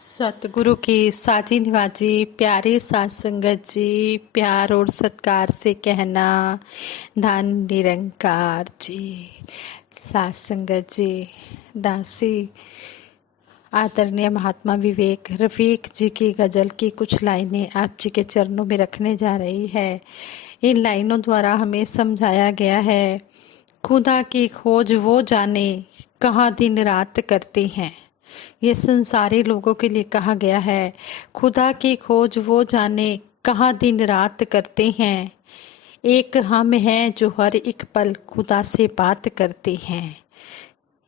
सतगुरु की साजी निवाजी प्यारी सात संगत जी, प्यार और सत्कार से कहना धन निरंकार जी। सात संगत जी, दासी आदरणीय महात्मा विवेक रफीक जी की गजल की कुछ लाइनें आप जी के चरणों में रखने जा रही है। इन लाइनों द्वारा हमें समझाया गया है, खुदा की खोज वो जाने कहाँ दिन रात करते हैं। ये संसारी लोगों के लिए कहा गया है, खुदा की खोज वो जाने कहाँ दिन रात करते हैं। एक हम हैं जो हर एक पल खुदा से बात करते हैं।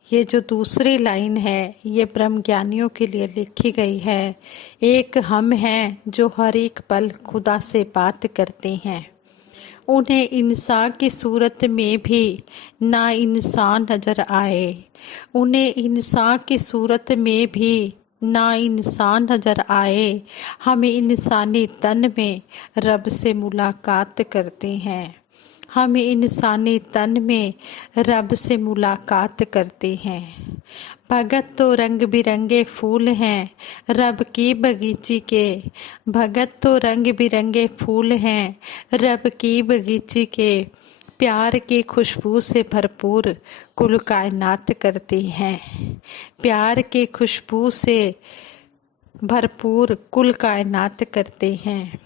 ये जो दूसरी लाइन है ये ब्रह्म ज्ञानियों के लिए लिखी गई है। एक हम हैं जो हर एक पल खुदा से बात करते हैं। उन्हें इंसान की सूरत में भी ना इंसान नजर आए, उन्हें इंसान की सूरत में भी ना इंसान नजर आए। हम इंसानी तन में रब से मुलाकात करते हैं। हम इंसानी तन में रब से मुलाकात करते हैं। भगत तो रंग बिरंगे फूल हैं रब की बगीची के, भगत तो रंग बिरंगे फूल हैं रब की बगीची के। प्यार की खुशबू से भरपूर कुल कायनात करते हैं। प्यार की खुशबू से भरपूर कुल कायनात करते हैं।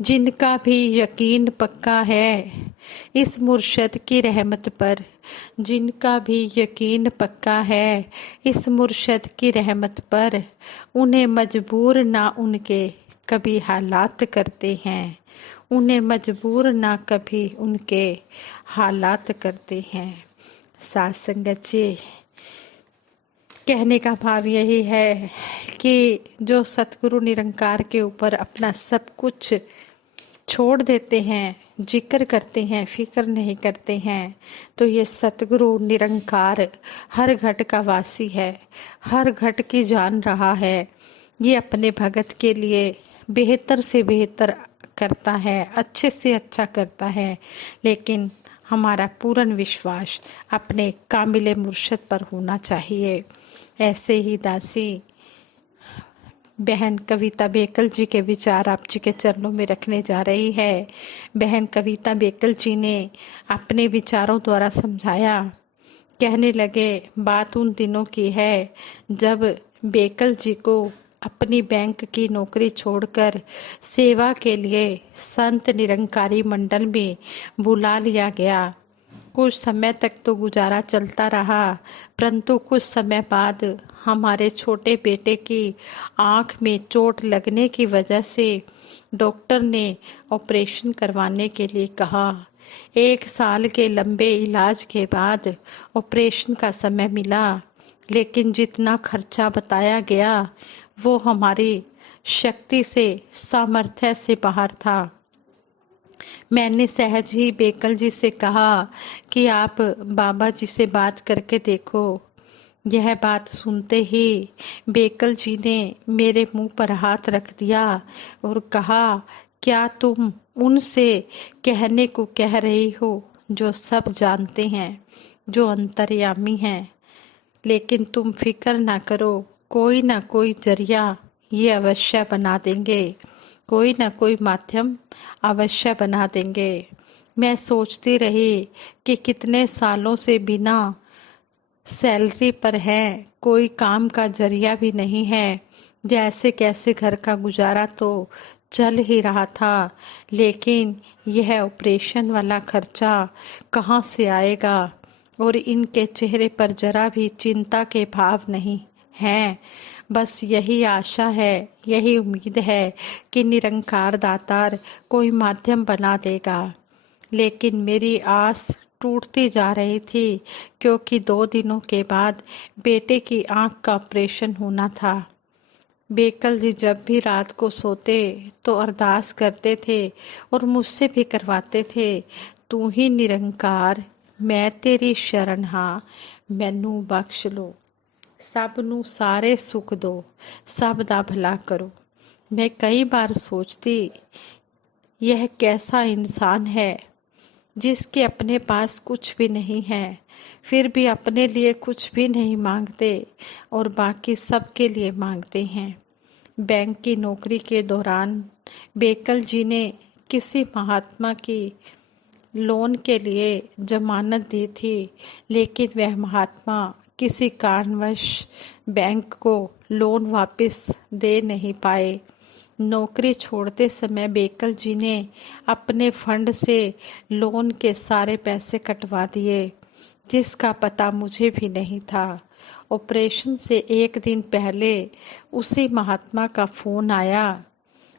जिनका भी यकीन पक्का है इस मुर्शद की रहमत पर, जिनका भी यकीन पक्का है इस मुर्शद की रहमत पर, उन्हें मजबूर ना उनके कभी हालात करते हैं। उन्हें मजबूर ना कभी उनके हालात करते हैं। साथ संगत जी, कहने का भाव यही है कि जो सतगुरु निरंकार के ऊपर अपना सब कुछ छोड़ देते हैं, जिक्र करते हैं, फिक्र नहीं करते हैं, तो ये सतगुरु निरंकार हर घट का वासी है, हर घट की जान रहा है। ये अपने भगत के लिए बेहतर से बेहतर करता है, अच्छे से अच्छा करता है। लेकिन हमारा पूर्ण विश्वास अपने कामिले मुर्शद पर होना चाहिए। ऐसे ही दासी बहन कविता बेकल जी के विचार आप जी के चरणों में रखने जा रही है। बहन कविता बेकल जी ने अपने विचारों द्वारा समझाया। कहने लगे, बात उन दिनों की है जब बेकल जी को अपनी बैंक की नौकरी छोड़कर सेवा के लिए संत निरंकारी मंडल में बुला लिया गया। कुछ समय तक तो गुजारा चलता रहा, परंतु कुछ समय बाद हमारे छोटे बेटे की आंख में चोट लगने की वजह से डॉक्टर ने ऑपरेशन करवाने के लिए कहा। 1 साल के लंबे इलाज के बाद ऑपरेशन का समय मिला, लेकिन जितना खर्चा बताया गया वो हमारी शक्ति से, सामर्थ्य से बाहर था। मैंने सहज ही बेकल जी से कहा कि आप बाबा जी से बात करके देखो। यह बात सुनते ही बेकल जी ने मेरे मुंह पर हाथ रख दिया और कहा, क्या तुम उनसे कहने को कह रही हो जो सब जानते हैं, जो अंतर्यामी हैं। लेकिन तुम फिक्र ना करो, कोई ना कोई जरिया ये अवश्य बना देंगे, कोई ना कोई माध्यम अवश्य बना देंगे। मैं सोचती रही कि कितने सालों से बिना सैलरी पर है, कोई काम का जरिया भी नहीं है, जैसे कैसे घर का गुजारा तो चल ही रहा था। लेकिन यह ऑपरेशन वाला खर्चा कहाँ से आएगा। और इनके चेहरे पर जरा भी चिंता के भाव नहीं हैं। बस यही आशा है, यही उम्मीद है कि निरंकार दातार कोई माध्यम बना देगा। लेकिन मेरी आस टूटती जा रही थी, क्योंकि 2 दिनों के बाद बेटे की आंख का ऑपरेशन होना था। बेकल जी जब भी रात को सोते तो अरदास करते थे और मुझसे भी करवाते थे, तू ही निरंकार, मैं तेरी शरण हाँ, मैनू बख्श लो। सब नू सारे सुख दो, सब दा भला करो। मैं कई बार सोचती, यह कैसा इंसान है जिसके अपने पास कुछ भी नहीं है, फिर भी अपने लिए कुछ भी नहीं मांगते और बाकी सबके लिए मांगते हैं। बैंक की नौकरी के दौरान बेकल जी ने किसी महात्मा की लोन के लिए जमानत दी थी, लेकिन वह महात्मा किसी कारणवश बैंक को लोन वापस दे नहीं पाए। नौकरी छोड़ते समय बेकल जी ने अपने फंड से लोन के सारे पैसे कटवा दिए, जिसका पता मुझे भी नहीं था। ऑपरेशन से एक दिन पहले उसी महात्मा का फोन आया,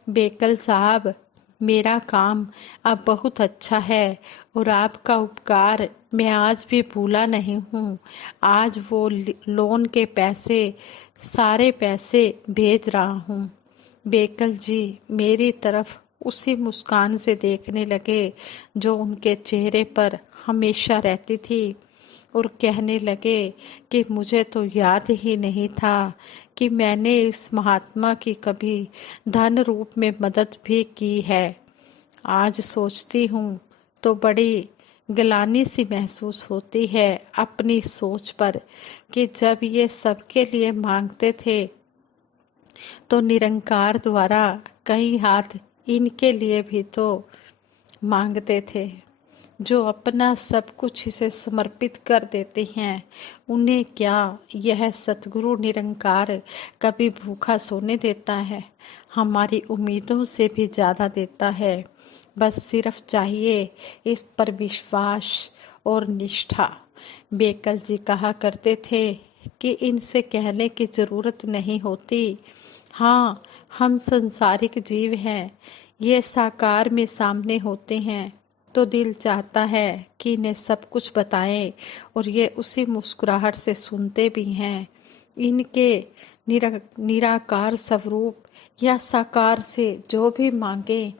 बेकल साहब, मेरा काम अब बहुत अच्छा है और आपका उपकार मैं आज भी भूला नहीं हूँ। आज वो लोन के पैसे, सारे पैसे भेज रहा हूँ। बेकल जी मेरी तरफ उसी मुस्कान से देखने लगे जो उनके चेहरे पर हमेशा रहती थी और कहने लगे कि मुझे तो याद ही नहीं था कि मैंने इस महात्मा की कभी धन रूप में मदद भी की है। आज सोचती हूँ तो बड़ी ग्लानि सी महसूस होती है अपनी सोच पर कि जब ये सबके लिए मांगते थे तो निरंकार द्वारा कई हाथ इनके लिए भी तो मांगते थे। जो अपना सब कुछ इसे समर्पित कर देते हैं, उन्हें क्या यह सतगुरु निरंकार कभी भूखा सोने देता है? हमारी उम्मीदों से भी ज्यादा देता है। बस सिर्फ चाहिए इस पर विश्वास और निष्ठा। बेकल जी कहा करते थे कि इनसे कहने की जरूरत नहीं होती। हाँ, हम संसारिक जीव हैं, ये साकार में सामने होते हैं तो दिल चाहता है कि इन्हें सब कुछ बताएं और ये उसी मुस्कुराहट से सुनते भी हैं। इनके निराकार स्वरूप या साकार से जो भी मांगे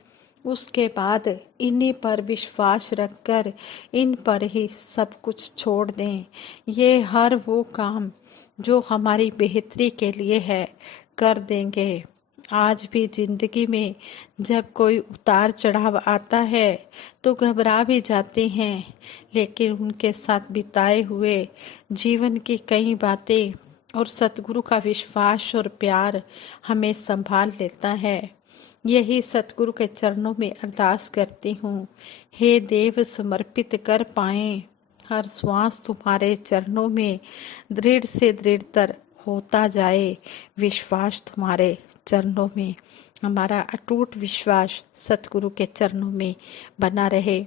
उसके बाद इन्हीं पर विश्वास रखकर इन पर ही सब कुछ छोड़ दें। ये हर वो काम जो हमारी बेहतरी के लिए है कर देंगे। आज भी जिंदगी में जब कोई उतार चढ़ाव आता है तो घबरा भी जाते हैं, लेकिन उनके साथ बिताए हुए जीवन की कई बातें और सतगुरु का विश्वास और प्यार हमें संभाल लेता है। यही सतगुरु के चरणों में अरदास करती हूँ, हे देव समर्पित कर पाए हर श्वास तुम्हारे चरणों में दृढ़ से दृढ़तर होता जाए। विश्वास तुम्हारे चरणों में, हमारा अटूट विश्वास सतगुरु के चरणों में बना रहे।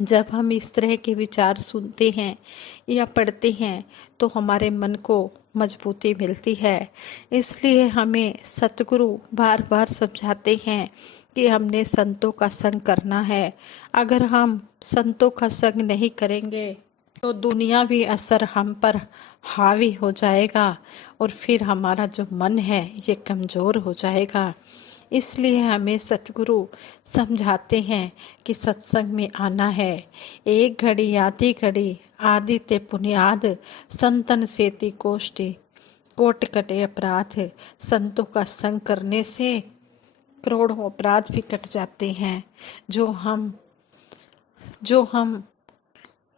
जब हम इस तरह के विचार सुनते हैं या पढ़ते हैं तो हमारे मन को मजबूती मिलती है। इसलिए हमें सतगुरु बार बार समझाते हैं कि हमने संतों का संग करना है। अगर हम संतों का संग नहीं करेंगे तो दुनियावी असर हम पर हावी हो जाएगा और फिर हमारा जो मन है ये कमजोर हो जाएगा। इसलिए हमें सतगुरु समझाते हैं कि सत्संग में आना है। एक घड़ी आधी घड़ी आदित्य पुनियाद संतन सेती कोष्ठी कोट कटे अपराध। संतों का संग करने से करोड़ों अपराध भी कट जाते हैं जो हम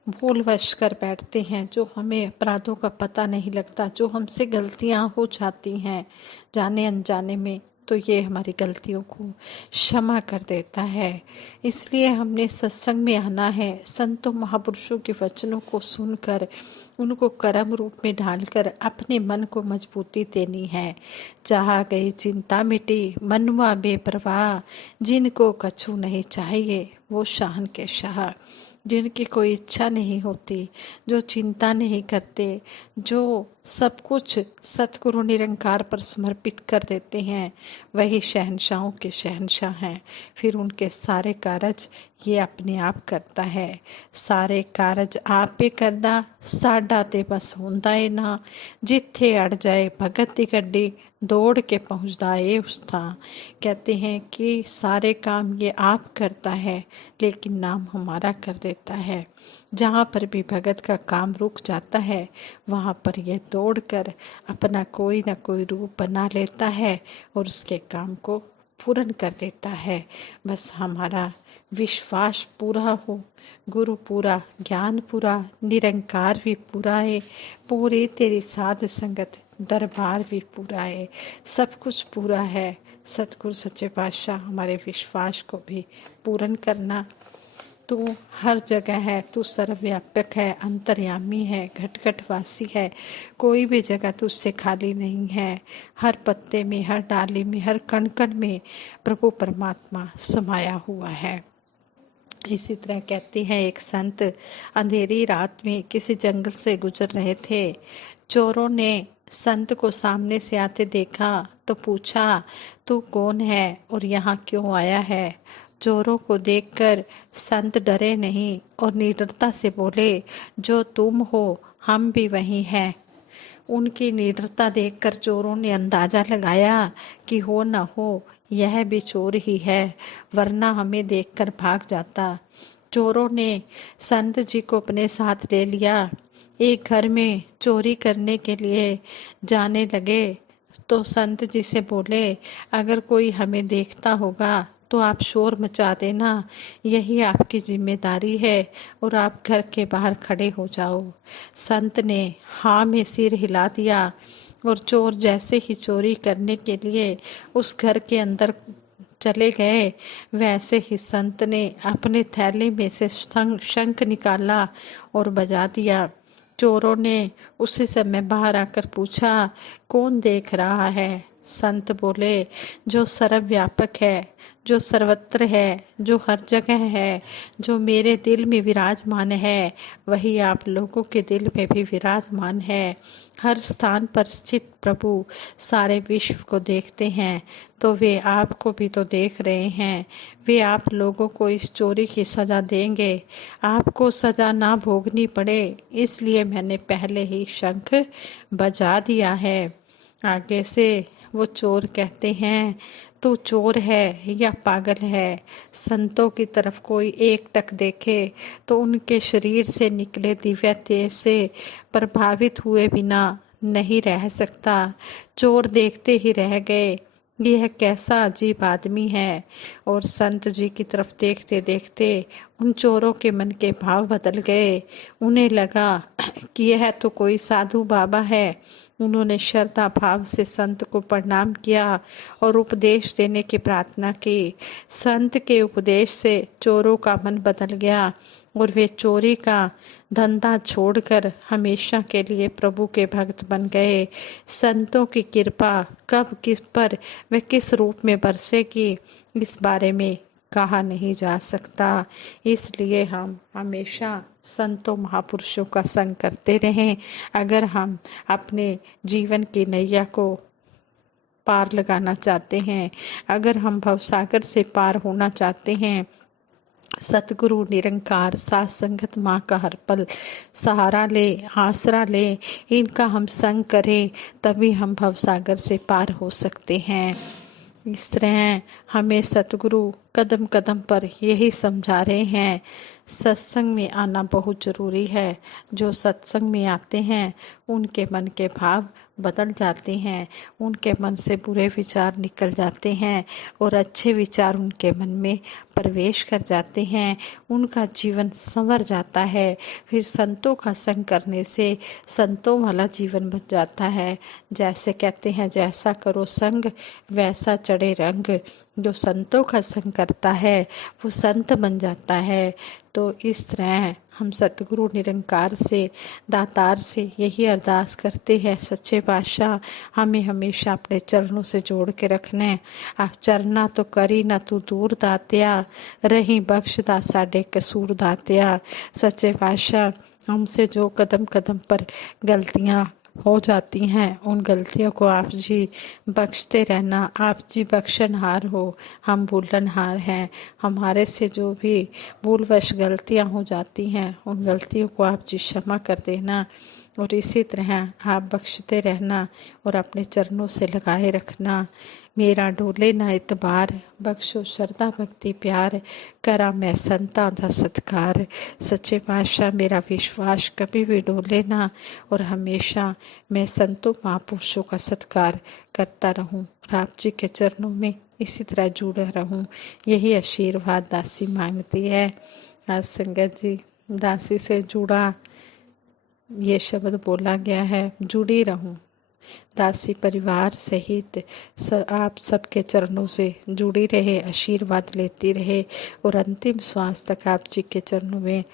भूलवश कर बैठते हैं, जो हमें अपराधों का पता नहीं लगता, जो हमसे गलतियां हो जाती हैं जाने अनजाने में, तो ये हमारी गलतियों को क्षमा कर देता है। इसलिए हमने सत्संग में आना है, संतों महापुरुषों के वचनों को सुनकर उनको कर्म रूप में ढालकर अपने मन को मजबूती देनी है। चाह गई चिंता मिटी मनवा बेपरवाह, जिनको कछु नहीं चाहिए वो शान के शाह। जिनकी कोई इच्छा नहीं होती, जो चिंता नहीं करते, जो सब कुछ सतगुरु निरंकार पर समर्पित कर देते हैं, वही शहंशाहों के शहंशाह हैं। फिर उनके सारे कारज ये अपने आप करता है। सारे कारज आप पे करदा साडा ते बस होंदा है ना। जिथे अड़ जाए भगत दी गड्डी दौड़ के पहुंचदा है उस था। कहते हैं कि सारे काम ये आप करता है लेकिन नाम हमारा कर देता है। जहाँ पर भी भगत का काम रुक जाता है वहाँ पर यह दौड़कर अपना कोई ना कोई रूप बना लेता है और उसके काम को पूर्ण कर देता है। बस हमारा विश्वास पूरा हो, गुरु पूरा, ज्ञान पूरा, निरंकार भी पूरा है, पूरी तेरी साध संगत दरबार भी पूरा है, सब कुछ पूरा है। सतगुरु सच्चे पातशाह हमारे विश्वास को भी पूर्ण करना। तू हर जगह है, तू सर्वव्यापक है, अंतर्यामी है, घट घट वासी है, कोई भी जगह तुझसे खाली नहीं है। हर पत्ते में, हर डाली में, हर कण कण में प्रभु परमात्मा समाया हुआ है। इसी तरह कहते हैं, एक संत अंधेरी रात में किसी जंगल से गुजर रहे थे। चोरों ने संत को सामने से आते देखा तो पूछा, तू कौन है और यहाँ क्यों आया है? चोरों को देखकर संत डरे नहीं और निडरता से बोले, जो तुम हो हम भी वही हैं। उनकी निडरता देखकर चोरों ने अंदाजा लगाया कि हो न हो यह भी चोर ही है, वरना हमें देखकर भाग जाता। चोरों ने संत जी को अपने साथ ले लिया। एक घर में चोरी करने के लिए जाने लगे तो संत जी से बोले, अगर कोई हमें देखता होगा तो आप शोर मचा देना, यही आपकी जिम्मेदारी है, और आप घर के बाहर खड़े हो जाओ। संत ने हाँ में सिर हिला दिया और चोर जैसे ही चोरी करने के लिए उस घर के अंदर चले गए, वैसे ही संत ने अपने थैले में से शंख निकाला और बजा दिया। चोरों ने उसी समय बाहर आकर पूछा, कौन देख रहा है? संत बोले, जो सर्वव्यापक है, जो सर्वत्र है, जो हर जगह है, जो मेरे दिल में विराजमान है, वही आप लोगों के दिल में भी विराजमान है। हर स्थान पर स्थित प्रभु सारे विश्व को देखते हैं, तो वे आपको भी तो देख रहे हैं। वे आप लोगों को इस चोरी की सजा देंगे, आपको सजा ना भोगनी पड़े, इसलिए मैंने पहले ही शंख बजा दिया है। आगे से वो चोर कहते हैं, तू चोर है या पागल है? संतों की तरफ कोई एकटक देखे तो उनके शरीर से निकले दिव्य तेज से प्रभावित हुए बिना नहीं रह सकता। चोर देखते ही रह गए, यह कैसा अजीब आदमी है। और संत जी की तरफ देखते देखते उन चोरों के मन के भाव बदल गए। उन्हें लगा कि यह तो कोई साधु बाबा है। उन्होंने श्रद्धा भाव से संत को प्रणाम किया और उपदेश देने की प्रार्थना की। संत के उपदेश से चोरों का मन बदल गया और वे चोरी का धंधा छोड़कर हमेशा के लिए प्रभु के भक्त बन गए। संतों की कृपा कब किस पर व किस रूप में बरसेगी, इस बारे में कहा नहीं जा सकता। इसलिए हम हमेशा संतों महापुरुषों का संग करते रहें। अगर हम अपने जीवन की नैया को पार लगाना चाहते हैं, अगर हम भवसागर से पार होना चाहते हैं, सतगुरु निरंकार साथ संगत माँ का हर पल सहारा ले, आसरा ले, इनका हम संग करें, तभी हम भवसागर से पार हो सकते हैं। इस तरह हमें सतगुरु कदम कदम पर यही समझा रहे हैं, सत्संग में आना बहुत जरूरी है। जो सत्संग में आते हैं उनके मन के भाव बदल जाते हैं, उनके मन से बुरे विचार निकल जाते हैं और अच्छे विचार उनके मन में प्रवेश कर जाते हैं, उनका जीवन संवर जाता है। फिर संतों का संग करने से संतों वाला जीवन बन जाता है। जैसे कहते हैं, जैसा करो संग वैसा चढ़े रंग। जो संतों का संग करता है वो संत बन जाता है। तो इस तरह हम सतगुरु निरंकार से, दातार से यही अरदास करते हैं, सच्चे पातशाह हमें हमेशा अपने चरणों से जोड़ के रखने। आ चरना तो करी ना तू दूर दातिया, रही बख्शदा साडे कसूर दातिया। सच्चे पातशाह हमसे जो कदम कदम पर गलतियां हो जाती हैं, उन गलतियों को आप जी बख्शते रहना। आप जी बख्शनहार हो, हम भूलनहार हैं। हमारे से जो भी भूलवश गलतियां हो जाती हैं, उन गलतियों को आप जी क्षमा कर देना। और इसी तरह आप बख्शते रहना और अपने चरणों से लगाए रखना। मेरा डोले ना इतबार, बख्शो श्रद्धा भक्ति प्यार, करा मैं संतां दा सत्कार। सच्चे पातशाह मेरा विश्वास कभी भी डोले ना और हमेशा मैं संतों महापुरुषों का सत्कार करता रहूं और आप जी के चरणों में इसी तरह जुड़ा रहूं। यही आशीर्वाद दासी मांगती है। आज संगत जी, दासी से जुड़ा ये शब्द बोला गया है, जुड़ी रहूं। दासी परिवार सहित आप सबके चरणों से जुड़ी रहे, आशीर्वाद लेती रहे और अंतिम श्वास तक आप जी के चरणों में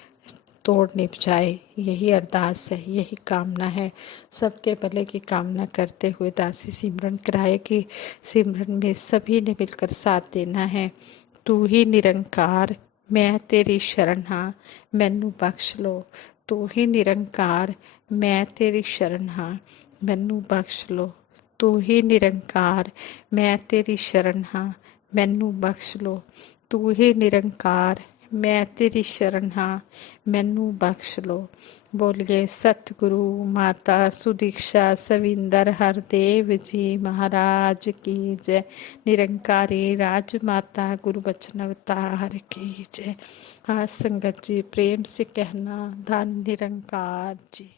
तोड़ निभ जाए। यही अरदास है, यही कामना है। सबके भले की कामना करते हुए दासी सिमरन कराए कि सिमरन में सभी ने मिलकर साथ देना है। तू ही निरंकार, मैं तेरी शरण हाँ, मैनू बख्श लो। तू ही निरंकार, मैं तेरी शरण हाँ, मैनू बख्श लो। तू ही निरंकार, मैं तेरी शरण हाँ, मैनू बख्श लो। तू ही निरंकार, मैं तेरी शरण हाँ, मैनू बख्श लो। बोलिए सतगुरु माता सुदीक्षा सविंदर हरदेव जी महाराज की जय। निरंकारी राजमाता गुरु बचन अवतार की जय। हाँ संगत जी, प्रेम से कहना धन निरंकार जी।